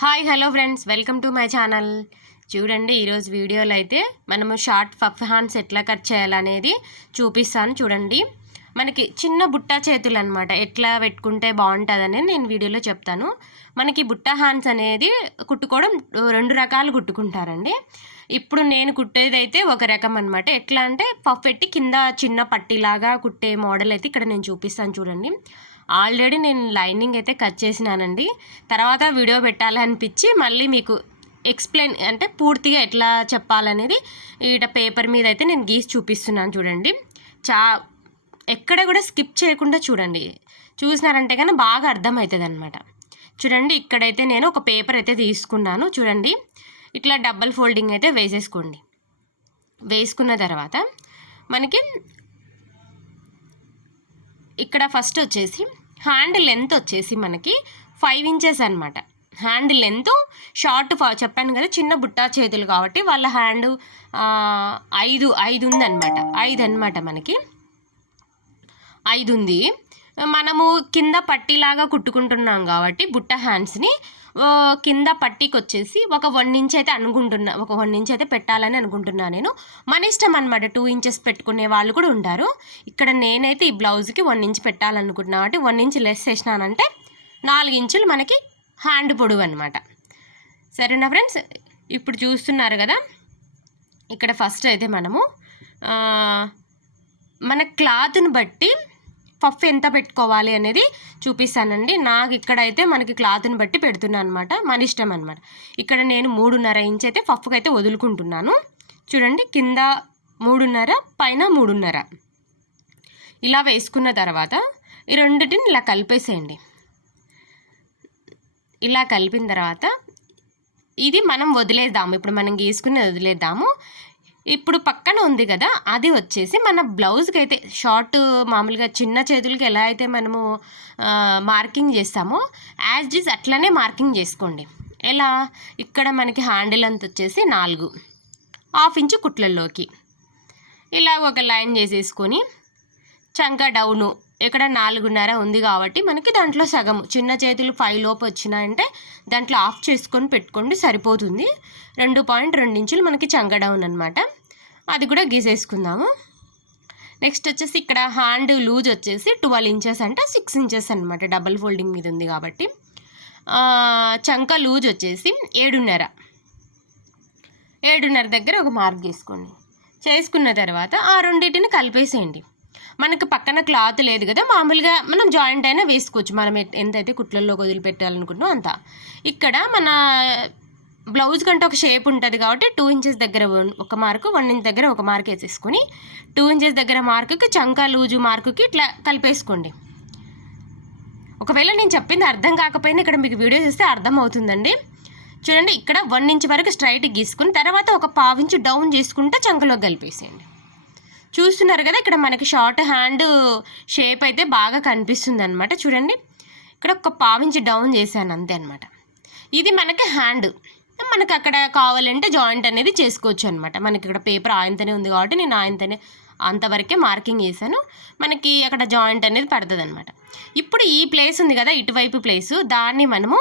Hi hello friends, welcome to my channel. చూడండి, ఈరోజు వీడియోలో అయితే మనము షార్ట్ పఫ్ హ్యాండ్స్ ఎట్లా కట్ చేయాలనేది చూపిస్తాను. చూడండి, మనకి చిన్న బుట్ట చేతులు అనమాట, ఎట్లా పెట్టుకుంటే బాగుంటుందని నేను వీడియోలో చెప్తాను. మనకి బుట్ట హ్యాండ్స్ అనేది కుట్టుకోవడం రెండు రకాలు కుట్టుకుంటారండి. ఇప్పుడు నేను కుట్టేది అయితే ఒక రకం అనమాట. ఎట్లా అంటే పఫ్ పెట్టి కింద చిన్న పట్టీలాగా కుట్టే మోడల్ అయితే ఇక్కడ నేను చూపిస్తాను. చూడండి, ఆల్రెడీ నేను లైనింగ్ అయితే కట్ చేసినానండి. తర్వాత వీడియో పెట్టాలనిపించి మళ్ళీ మీకు ఎక్స్ప్లెయిన్ అంటే పూర్తిగా ఎట్లా చెప్పాలనేది ఈట పేపర్ మీద అయితే నేను గీసి చూపిస్తున్నాను. చూడండి, ఎక్కడ కూడా స్కిప్ చేయకుండా చూడండి. చూసినారంటే కానీ బాగా అర్థమవుతుంది అనమాట. చూడండి, ఇక్కడైతే నేను ఒక పేపర్ అయితే తీసుకున్నాను. చూడండి, ఇట్లా డబల్ ఫోల్డింగ్ అయితే వేసేసుకోండి. వేసుకున్న తర్వాత మనకి ఇక్కడ ఫస్ట్ వచ్చేసి హ్యాండ్ లెంత్ వచ్చేసి మనకి 5 ఇంచెస్ అనమాట. హ్యాండ్ లెంత్ షార్ట్ చెప్పాను కదా, చిన్న బుట్టా చేతులు కాబట్టి వాళ్ళ హ్యాండ్ 5 ఉందన్నమాట. 5 అనమాట, మనకి 5 ఉంది. మనము కింద పట్టీలాగా కుట్టుకుంటున్నాం కాబట్టి బుట్ట హ్యాండ్స్ని కింద పట్టీకి వచ్చేసి ఒక 1 ఇంచ్ అయితే అనుకుంటున్నా, ఒక 1 ఇంచ్ అయితే పెట్టాలని అనుకుంటున్నాను నేను. మన ఇష్టం అనమాట. 2 ఇంచెస్ పెట్టుకునే వాళ్ళు కూడా ఉంటారు. ఇక్కడ నేనైతే ఈ బ్లౌజ్కి 1 ఇంచ్ పెట్టాలనుకుంటున్నా కాబట్టి 1 ఇంచ్ లెస్ చేసినానంటే 4 ఇంచులు మనకి హ్యాండ్ పొడవు అనమాట. సరేనా ఫ్రెండ్స్, ఇప్పుడు చూస్తున్నారు కదా, ఇక్కడ ఫస్ట్ అయితే మనము మన క్లాత్ని బట్టి పఫ్ ఎంత పెట్టుకోవాలి అనేది చూపిస్తానండి. నాకు ఇక్కడైతే మనకి క్లాత్ని బట్టి పెడుతున్నాను అనమాట, మన ఇష్టం అనమాట. ఇక్కడ నేను 3.5 ఇంచ్ అయితే పఫ్కి అయితే వదులుకుంటున్నాను. చూడండి, కింద 3.5, పైన 3.5 ఇలా వేసుకున్న తర్వాత ఈ రెండింటిని ఇలా కలిపేసేయండి. ఇలా కలిపిన తర్వాత ఇది మనం వదిలేద్దాము. ఇప్పుడు మనం గీసుకుని వదిలేద్దాము. ఇప్పుడు పక్కన ఉంది కదా, అది వచ్చేసి మన బ్లౌజ్కి అయితే షార్ట్ మామూలుగా చిన్న చేతులకి ఎలా అయితే మనము మార్కింగ్ చేస్తామో యాజ్ ఈజ్ అట్లనే మార్కింగ్ చేసుకోండి. ఎలా, ఇక్కడ మనకి హ్యాండిల్ అంత వచ్చేసి 4, హాఫ్ ఇంచు కుట్లల్లోకి ఇలా ఒక లైన్ చేసేసుకొని చంక డౌను ఇక్కడ 4.5 ఉంది కాబట్టి మనకి దాంట్లో సగం, చిన్న చేతులు 5 లోపు వచ్చినాయంటే దాంట్లో ఆఫ్ చేసుకొని పెట్టుకోండి, సరిపోతుంది. 2.2 ఇంచులు మనకి చంక డౌన్ అనమాట. అది కూడా గీసేసుకుందాము. నెక్స్ట్ వచ్చేసి ఇక్కడ హ్యాండ్ లూజ్ వచ్చేసి 12 ఇంచెస్ అంటే 6 ఇంచెస్ అనమాట. డబల్ ఫోల్డింగ్ మీద ఉంది కాబట్టి. చంక లూజ్ వచ్చేసి 7.5 దగ్గర ఒక మార్క్ చేసుకోండి. చేసుకున్న తర్వాత ఆ రెండింటిని కలిపేసేయండి. మనకు పక్కన క్లాత్ లేదు కదా, మామూలుగా మనం జాయింట్ అయినా వేసుకోవచ్చు. మనం ఎంతైతే కుట్లల్లో వదిలిపెట్టాలనుకుంటున్నాం అంత. ఇక్కడ మన బ్లౌజ్ కంటే ఒక షేప్ ఉంటుంది కాబట్టి 2 ఇంచెస్ దగ్గర ఒక మార్కు, 1 ఇంచ్ దగ్గర ఒక మార్క్ వేసేసుకొని 2 ఇంచెస్ దగ్గర మార్కుకి చంకా లూజు మార్కుకి ఇట్లా కలిపేసుకోండి. ఒకవేళ నేను చెప్పింది అర్థం కాకపోయినా ఇక్కడ మీకు వీడియో చూస్తే అర్థం అవుతుందండి. చూడండి, ఇక్కడ 1 ఇంచ్ వరకు స్ట్రైట్ గీసుకుని తర్వాత ఒక 1/2 ఇంచు డౌన్ చేసుకుంటే చంకలో కలిపేసేయండి. చూస్తున్నారు కదా, ఇక్కడ మనకి షార్ట్ హ్యాండ్ షేప్ అయితే బాగా కనిపిస్తుంది అనమాట. చూడండి, ఇక్కడ ఒక 1/2 ఇంచ్ డౌన్ చేశాను అంతే అనమాట. ఇది మనకి హ్యాండ్. మనకి అక్కడ కావాలంటే జాయింట్ అనేది చేసుకోవచ్చు అనమాట. మనకి ఇక్కడ పేపర్ ఆయంతనే ఉంది కాబట్టి నేను ఆయంతనే అంతవరకే మార్కింగ్ చేశాను. మనకి అక్కడ జాయింట్ అనేది పడుతుంది అనమాట. ఇప్పుడు ఈ ప్లేస్ ఉంది కదా, ఇటువైపు ప్లేసు, దాన్ని మనము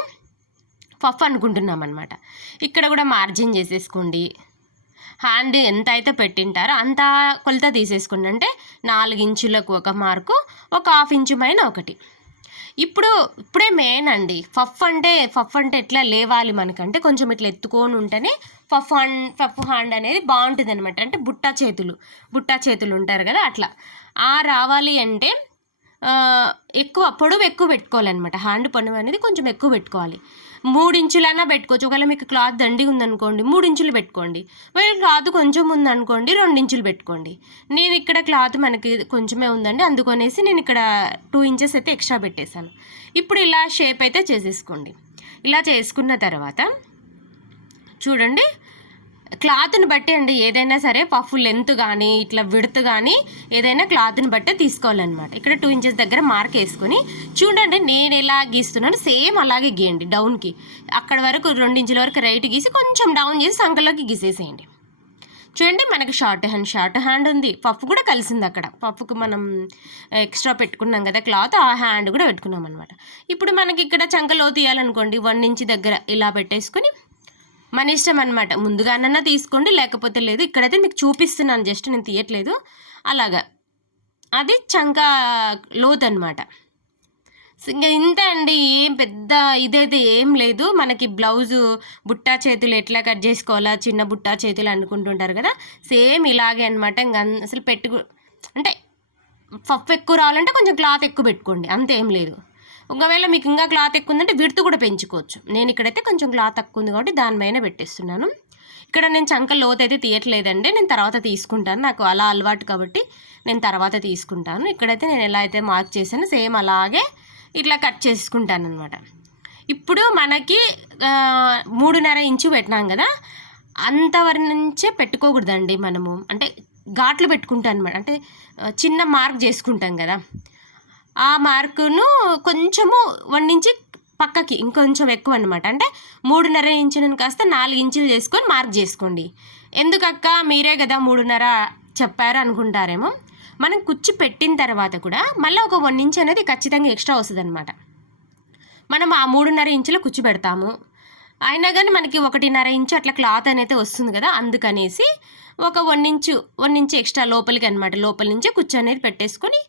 పఫ్ అనుకుంటున్నాం అనమాట. ఇక్కడ కూడా మార్జిన్ చేసేసుకోండి. హ్యాండ్ ఎంత అయితే పెట్టింటారో అంత కొలత తీసేసుకోండి. అంటే 4 ఇంచులకు ఒక మార్కు, ఒక 1/2 ఇంచు పైన ఒకటి. ఇప్పుడే మెయిన్ అండి. పఫ్ అంటే ఎట్లా లేవాలి మనకంటే కొంచెం ఇట్లా ఎత్తుకొని ఉంటేనే పఫ్ హ్యాండ్ అనేది బాగుంటుంది అనమాట. అంటే బుట్టా చేతులు ఉంటారు కదా, అట్లా రావాలి అంటే పొడవు ఎక్కువ పెట్టుకోవాలన్నమాట. హ్యాండ్ పొడవు అనేది కొంచెం ఎక్కువ పెట్టుకోవాలి. 3 ఇంచులైనా పెట్టుకోవచ్చు. ఒకవేళ మీకు క్లాత్ దండిగా ఉందనుకోండి 3 ఇంచులు పెట్టుకోండి. క్లాత్ కొంచెం ఉందనుకోండి 2 ఇంచులు పెట్టుకోండి. నేను ఇక్కడ క్లాత్ మనకి కొంచెమే ఉందండి, అందుకనేసి నేను ఇక్కడ 2 ఇంచెస్ అయితే ఎక్స్ట్రా పెట్టేశాను. ఇప్పుడు ఇలా షేప్ అయితే చేసేసుకోండి. ఇలా చేసుకున్న తర్వాత చూడండి, క్లాత్ని బట్టి అండి ఏదైనా సరే పఫ్ లెంత్ కానీ ఇట్లా విడత్ కానీ ఏదైనా క్లాత్ని బట్టే తీసుకోవాలన్నమాట. ఇక్కడ 2 ఇంచెస్ దగ్గర మార్క్ వేసుకొని చూడండి, నేను ఎలా గీస్తున్నాను సేమ్ అలాగే గీయండి. డౌన్కి అక్కడ వరకు 2 ఇంచుల వరకు రైట్ గీసి కొంచెం డౌన్ చేసి సంకలోకి గీసేసేయండి. చూడండి మనకి షార్ట్ హ్యాండ్ ఉంది, పఫ్ కూడా కలిసింది అక్కడ. పఫ్కు మనం ఎక్స్ట్రా పెట్టుకున్నాం కదా క్లాత్, ఆ హ్యాండ్ కూడా పెట్టుకున్నాం అనమాట. ఇప్పుడు మనకి ఇక్కడ చంకలో తీయాలనుకోండి 1 ఇంచ్ దగ్గర ఇలా పెట్టేసుకుని మన ఇష్టం అనమాట. ముందుగానన్నా తీసుకోండి, లేకపోతే లేదు. ఇక్కడైతే మీకు చూపిస్తున్నాను, జస్ట్ నేను తీయట్లేదు. అలాగా అది చంక లోతు అనమాట. ఇంకా ఇంతే అండి, ఏం పెద్ద ఇదైతే ఏం లేదు. మనకి బ్లౌజు బుట్టా చేతులు ఎట్లా కట్ చేసుకోవాలా, చిన్న బుట్టా చేతులు అనుకుంటుంటారు కదా, సేమ్ ఇలాగే అనమాట. ఇంకా అసలు అంటే పఫ్ ఎక్కువ రావాలంటే కొంచెం క్లాత్ ఎక్కువ పెట్టుకోండి, అంతేం లేదు. ఒకవేళ మీకు ఇంకా క్లాత్ ఎక్కువ ఉందంటే విడుతు కూడా పెంచుకోవచ్చు. నేను ఇక్కడైతే కొంచెం క్లాత్ తక్కువ ఉంది కాబట్టి దానిపైన పెట్టేస్తున్నాను. ఇక్కడ నేను చంక లోతు అయితే తీయట్లేదండి, నేను తర్వాత తీసుకుంటాను. నాకు అలా అలవాటు కాబట్టి నేను తర్వాత తీసుకుంటాను. ఇక్కడైతే నేను ఎలా అయితే మార్క్ చేశానో సేమ్ అలాగే ఇట్లా కట్ చేసుకుంటాను అనమాట. ఇప్పుడు మనకి 3.5 ఇంచు పెట్టినాం కదా, అంతవరకు నుంచే పెట్టుకోకూడదండి మనము. అంటే ఘాట్లు పెట్టుకుంటాం అనమాట. అంటే చిన్న మార్క్ చేసుకుంటాం కదా, ఆ మార్కును కొంచెము 1 ఇంచు పక్కకి ఇంకొంచెం ఎక్కువ అనమాట. అంటే 3.5 ఇంచులను కాస్త 4 ఇంచులు చేసుకొని మార్క్ చేసుకోండి. ఎందుకక్క మీరే కదా 3.5 చెప్పారు అనుకుంటారేమో. మనం కుచ్చి పెట్టిన తర్వాత కూడా మళ్ళీ ఒక 1 ఇంచ్ అనేది ఖచ్చితంగా ఎక్స్ట్రా వస్తుంది అనమాట. మనం ఆ 3.5 ఇంచులో కుచ్చి పెడతాము, అయినా కానీ మనకి 1.5 ఇంచు అట్లా క్లాత్ అనేది వస్తుంది కదా, అందుకనేసి ఒక 1 ఇంచు ఎక్స్ట్రా లోపలికి అనమాట. లోపల నుంచే కుచ్చి అనేది పెట్టేసుకొని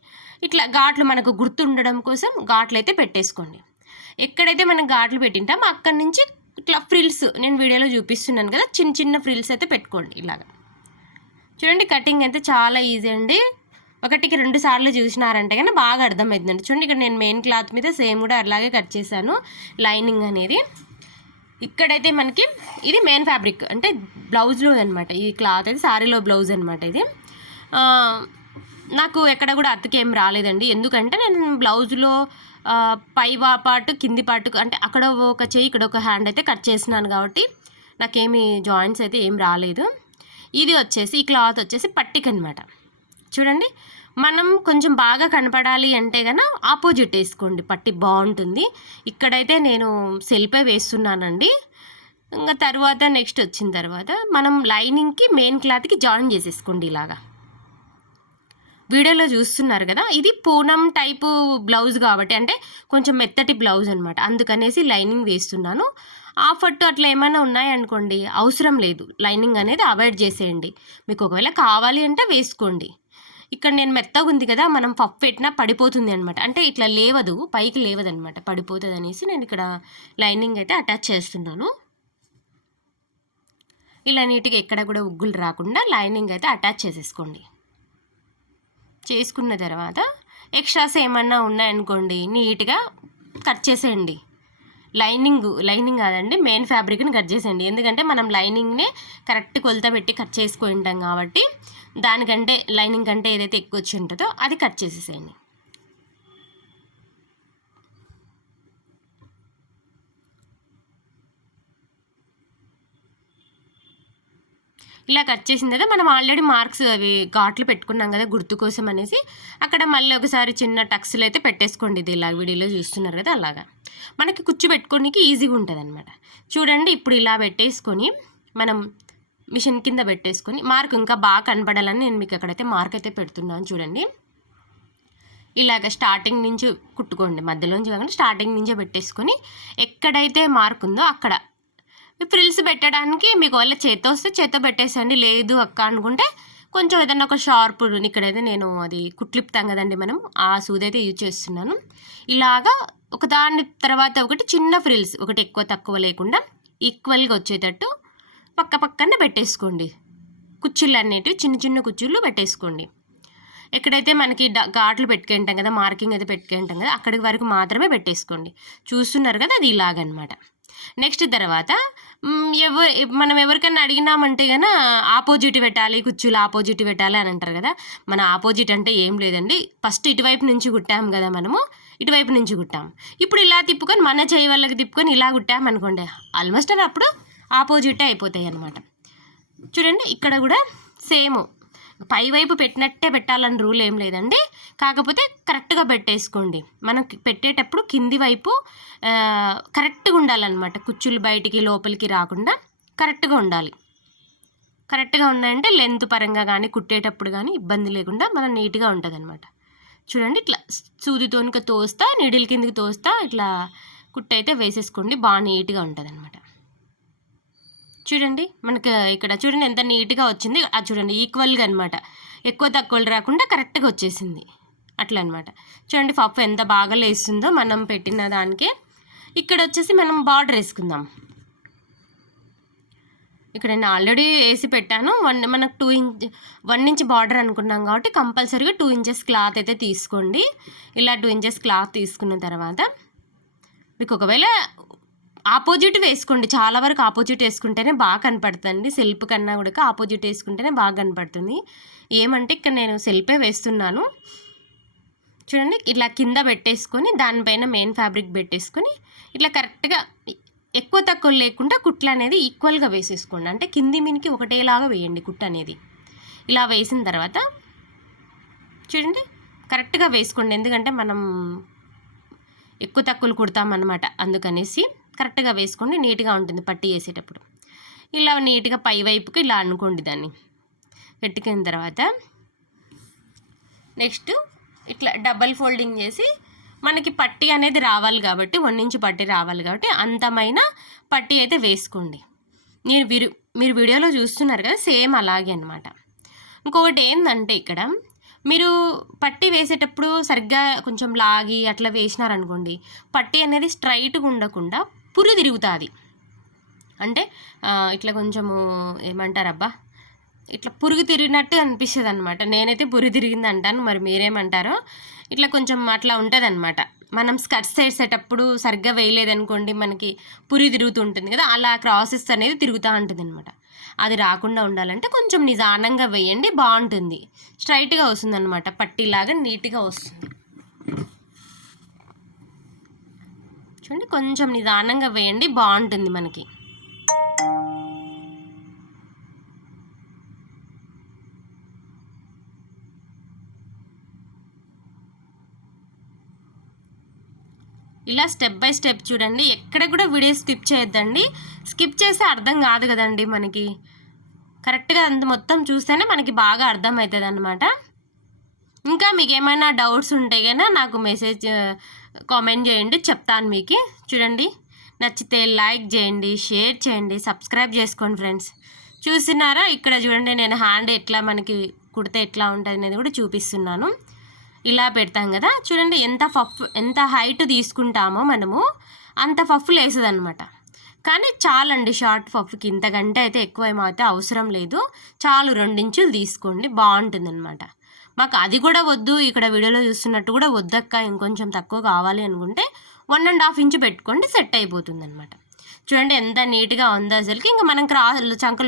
ఇట్లా ఘాట్లు మనకు గుర్తుండడం కోసం ఘాట్లు అయితే పెట్టేసుకోండి. ఎక్కడైతే మనం ఘాట్లు పెట్టింటామో అక్కడి నుంచి ఇట్లా ఫ్రిల్స్ నేను వీడియోలో చూపిస్తున్నాను కదా, చిన్న చిన్న ఫ్రిల్స్ అయితే పెట్టుకోండి. ఇలాగా చూడండి, కటింగ్ అయితే చాలా ఈజీ అండి. 1కి 2 సార్లు చూసినారంటే కానీ బాగా అర్థమవుతుందండి. చూడండి, ఇక్కడ నేను మెయిన్ క్లాత్ మీద సేమ్ కూడా అలాగే కట్ చేశాను లైనింగ్ అనేది. ఇక్కడైతే మనకి ఇది మెయిన్ ఫ్యాబ్రిక్ అంటే బ్లౌజ్లో అనమాట. ఈ క్లాత్ అయితే సారీలో బ్లౌజ్ అనమాట. ఇది నాకు ఎక్కడ కూడా అతుకేం రాలేదండి, ఎందుకంటే నేను బ్లౌజ్లో పై పార్ట్ కింది పార్ట్ అంటే అక్కడ ఒక చెయ్యి ఇక్కడ ఒక హ్యాండ్ అయితే కట్ చేసినాను కాబట్టి నాకేమి జాయింట్స్ అయితే ఏం రాలేదు. ఇది వచ్చేసి ఈ క్లాత్ వచ్చేసి పట్టిక అనమాట. చూడండి, మనం కొంచెం బాగా కనపడాలి అంటే కనుక ఆపోజిట్ వేసుకోండి, పట్టి బాగుంటుంది. ఇక్కడైతే నేను సెల్పే వేస్తున్నానండి. ఇంకా తర్వాత నెక్స్ట్ వచ్చిన తర్వాత మనం లైనింగ్కి మెయిన్ క్లాత్కి జాయిన్ చేసేసుకోండి. ఇలాగా వీడియోలో చూస్తున్నారు కదా, ఇది పూనం టైపు బ్లౌజ్ కాబట్టి అంటే కొంచెం మెత్తటి బ్లౌజ్ అనమాట, అందుకనేసి లైనింగ్ వేస్తున్నాను. ఆఫట్టు అట్లా ఏమైనా ఉన్నాయనుకోండి అవసరం లేదు, లైనింగ్ అనేది అవాయిడ్ చేసేయండి. మీకు ఒకవేళ కావాలి అంటే వేసుకోండి. ఇక్కడ నేను మెత్తగా ఉంది కదా, మనం పఫ్ పెట్టినా పడిపోతుంది అనమాట. అంటే ఇట్లా లేవదు, పైకి లేవదనమాట, పడిపోతుంది అనేసి నేను ఇక్కడ లైనింగ్ అయితే అటాచ్ చేస్తున్నాను. ఇలా నీట్గా ఎక్కడ కూడా ఉగ్గులు రాకుండా లైనింగ్ అయితే అటాచ్ చేసేసుకోండి. చేసుకున్న తర్వాత ఎక్స్ట్రాస్ ఏమన్నా ఉన్నాయనుకోండి నీట్గా కట్ చేసేయండి. లైనింగ్ కాదండి, మెయిన్ ఫ్యాబ్రిక్ని కట్ చేసేయండి. ఎందుకంటే మనం లైనింగ్నే కరెక్ట్ కొలత పెట్టి కట్ చేసుకొని ఉంటాం కాబట్టి దానికంటే లైనింగ్ కంటే ఏదైతే ఎక్కువ వచ్చి ఉంటుందో అది కట్ చేసేసేయండి. ఇలా కట్ చేసిన తర్వాత మనం ఆల్రెడీ మార్క్స్ అవి ఘాట్లు పెట్టుకున్నాం కదా గుర్తు కోసం అనేసి అక్కడ మళ్ళీ ఒకసారి చిన్న టక్స్లు అయితే పెట్టేసుకోండి. ఇది ఇలా వీడియోలో చూస్తున్నారు కదా, అలాగా మనకి కుచ్చు పెట్టుకోనికి ఈజీగా ఉంటుంది అనమాట. చూడండి, ఇప్పుడు ఇలా పెట్టేసుకొని మనం మిషన్ కింద పెట్టేసుకొని మార్క్ ఇంకా బాగా కనపడాలని నేను మీకు అక్కడైతే మార్క్ అయితే పెడుతున్నాను. చూడండి, ఇలాగ స్టార్టింగ్ నుంచి కుట్టుకోండి, మధ్యలోంచి కాకుండా స్టార్టింగ్ నుంచే పెట్టేసుకొని ఎక్కడైతే మార్క్ ఉందో అక్కడ ఫ్రిల్స్ పెట్టడానికి మీకు వాళ్ళ చేత్తో వస్తే చేత్తో పెట్టేసండి. లేదు అక్క అనుకుంటే కొంచెం ఏదన్నా ఒక షార్ప్, ఇక్కడైతే నేను అది కుట్లిపుతాం కదండి మనం, ఆ సూదైతే యూజ్ చేస్తున్నాను. ఇలాగా ఒకదాని తర్వాత ఒకటి చిన్న ఫ్రిల్స్, ఒకటి ఎక్కువ తక్కువ లేకుండా ఈక్వల్గా వచ్చేటట్టు పక్క పక్కనే పెట్టేసుకోండి. కుచ్చుళ్ళు అనేటివి చిన్న చిన్న కుచ్చుళ్ళు పెట్టేసుకోండి. ఎక్కడైతే మనకి ఘాట్లు పెట్టుకుంటాం కదా, మార్కింగ్ అయితే పెట్టుకుంటాం కదా, అక్కడి వరకు మాత్రమే పెట్టేసుకోండి. చూస్తున్నారు కదా, అది ఇలాగనమాట. నెక్స్ట్ తర్వాత మనం ఎవరికైనా అడిగినామంటే కనుక ఆపోజిట్ పెట్టాలి, కుచ్చులు ఆపోజిట్ పెట్టాలి అని అంటారు కదా. మన ఆపోజిట్ అంటే ఏం లేదండి, ఫస్ట్ ఇటువైపు నుంచి కుట్టాము కదా మనము, ఇటువైపు నుంచి కుట్టాము. ఇప్పుడు ఇలా తిప్పుకొని మన చేయి వాళ్ళకి తిప్పుకొని ఇలా కుట్టామనుకోండి, ఆల్మోస్ట్ అవి అప్పుడు ఆపోజిట్ అయిపోతాయి అన్నమాట. చూడండి, ఇక్కడ కూడా సేమ్ పైవైపు పెట్టినట్టే పెట్టాలని రూల్ ఏం లేదండి, కాకపోతే కరెక్ట్గా పెట్టేసుకోండి. మనం పెట్టేటప్పుడు కింది వైపు కరెక్ట్గా ఉండాలన్నమాట, కుచ్చులు బయటికి లోపలికి రాకుండా కరెక్ట్గా ఉండాలి. కరెక్ట్గా ఉన్నాయంటే లెంత్ పరంగా కానీ కుట్టేటప్పుడు కానీ ఇబ్బంది లేకుండా మనం నీట్గా ఉంటుంది అనమాట. చూడండి ఇట్లా సూదితోనిక తోస్తా నీడిల్ కిందకి తోస్తా ఇట్లా కుట్టయితే వేసేసుకోండి, బాగా నీట్గా ఉంటుంది అనమాట. చూడండి మనకు ఇక్కడ చూడండి ఎంత నీట్గా వచ్చింది. అది చూడండి ఈక్వల్గా అనమాట, ఎక్కువ తక్కువలు రాకుండా కరెక్ట్గా వచ్చేసింది అట్లా అనమాట. చూడండి పప్పు ఎంత బాగా లేస్తుందో మనం పెట్టిన దానికే. ఇక్కడ వచ్చేసి మనం బార్డర్ వేసుకుందాం. ఇక్కడ నేను ఆల్రెడీ వేసి పెట్టాను. మనకు 1 ఇంచ్ బార్డర్ అనుకున్నాం కాబట్టి కంపల్సరీగా 2 ఇంచెస్ క్లాత్ అయితే తీసుకోండి. ఇలా 2 ఇంచెస్ క్లాత్ తీసుకున్న తర్వాత మీకు ఒకవేళ ఆపోజిట్ వేసుకోండి, చాలా వరకు ఆపోజిట్ వేసుకుంటేనే బాగా కనపడుతుంది. సెల్ఫ్ కన్నా కూడా ఆపోజిట్ వేసుకుంటేనే బాగా కనపడుతుంది. ఏమంటే ఇక్కడ నేను సెల్ఫే వేస్తున్నాను. చూడండి ఇట్లా కింద పెట్టేసుకొని దానిపైన మెయిన్ ఫ్యాబ్రిక్ పెట్టేసుకొని ఇట్లా కరెక్ట్గా ఎక్కువ తక్కువ లేకుండా కుట్లు అనేది ఈక్వల్గా వేసేసుకోండి. అంటే కింది మీనికి ఒకటేలాగా వేయండి కుట్టు అనేది. ఇలా వేసిన తర్వాత చూడండి కరెక్ట్గా వేసుకోండి, ఎందుకంటే మనం ఎక్కువ తక్కువలు కుడతామన్నమాట, అందుకనేసి కరెక్ట్గా వేసుకోండి, నీట్గా ఉంటుంది పట్టి వేసేటప్పుడు. ఇలా నీట్గా పై వైపుకి ఇలా అనుకోండి దాన్ని పెట్టుకున్న తర్వాత నెక్స్ట్ ఇట్లా డబల్ ఫోల్డింగ్ చేసి మనకి పట్టి అనేది రావాలి కాబట్టి 1 ఇంచ్ పట్టి రావాలి కాబట్టి అంతమైన పట్టి అయితే వేసుకోండి. మీరు వీడియోలో చూస్తున్నారు కదా, సేమ్ అలాగే అనమాట. ఇంకొకటి ఏంటంటే ఇక్కడ మీరు పట్టి వేసేటప్పుడు సరిగ్గా కొంచెం లాగి అట్లా వేసినారనుకోండి, పట్టి అనేది స్ట్రైట్గా ఉండకుండా పురు తిరుగుతుంది. అంటే ఇట్లా కొంచెము ఏమంటారబ్బా, ఇట్లా పురుగు తిరిగినట్టు అనిపిస్తుంది అనమాట. నేనైతే పురుగు తిరిగింది అంటాను, మరి మీరేమంటారో. ఇట్లా కొంచెం అట్లా ఉంటుంది అనమాట. మనం స్కర్ట్స్ వేసేటప్పుడు సరిగ్గా వేయలేదనుకోండి మనకి పురుగు తిరుగుతుంటుంది కదా, అలా క్రాసెస్ అనేది తిరుగుతూ ఉంటుంది అనమాట. అది రాకుండా ఉండాలంటే కొంచెం నిదానంగా వేయండి, బాగుంటుంది. స్ట్రైట్గా వస్తుంది అనమాట, పట్టీలాగా నీట్గా వస్తుంది. చూడండి కొంచెం నిదానంగా వేయండి, బాగుంటుంది మనకి. ఇలా స్టెప్ బై స్టెప్ చూడండి, ఎక్కడ కూడా వీడియో స్కిప్ చేయొద్దండి. స్కిప్ చేస్తే అర్థం కాదు కదండి మనకి. కరెక్ట్గా అంత మొత్తం చూస్తేనే మనకి బాగా అర్థమవుతుంది అనమాట. ఇంకా మీకు ఏమైనా డౌట్స్ ఉంటే కన్నా నాకు మెసేజ్ కామెంట్ చేయండి, చెప్తాను మీకు. చూడండి నచ్చితే లైక్ చేయండి, షేర్ చేయండి, సబ్స్క్రైబ్ చేసుకోండి ఫ్రెండ్స్. చూస్తున్నారా ఇక్కడ చూడండి, నేను హ్యాండ్ ఎట్లా మనకి కుడితే ఎట్లా ఉంటుంది అనేది కూడా చూపిస్తున్నాను. ఇలా పెడతాం కదా, చూడండి ఎంత హైట్ తీసుకుంటామో మనము అంత పఫ్లు వేస్తుంది అనమాట. కానీ చాలండి షార్ట్ పఫ్కి, ఇంతకంటే అయితే ఎక్కువ ఏమైతే అవసరం లేదు. చాలు 2 ఇంచులు తీసుకోండి, బాగుంటుంది అనమాట. మాకు అది కూడా వద్దు, ఇక్కడ వీడియోలో చూస్తున్నట్టు కూడా వద్దక్క, ఇంకొంచెం తక్కువ కావాలి అనుకుంటే 1.5 ఇంచు పెట్టుకోండి, సెట్ అయిపోతుంది అనమాట. చూడండి ఎంత నీట్గా ఉందో అసలుకి. ఇంకా మనం చంకలో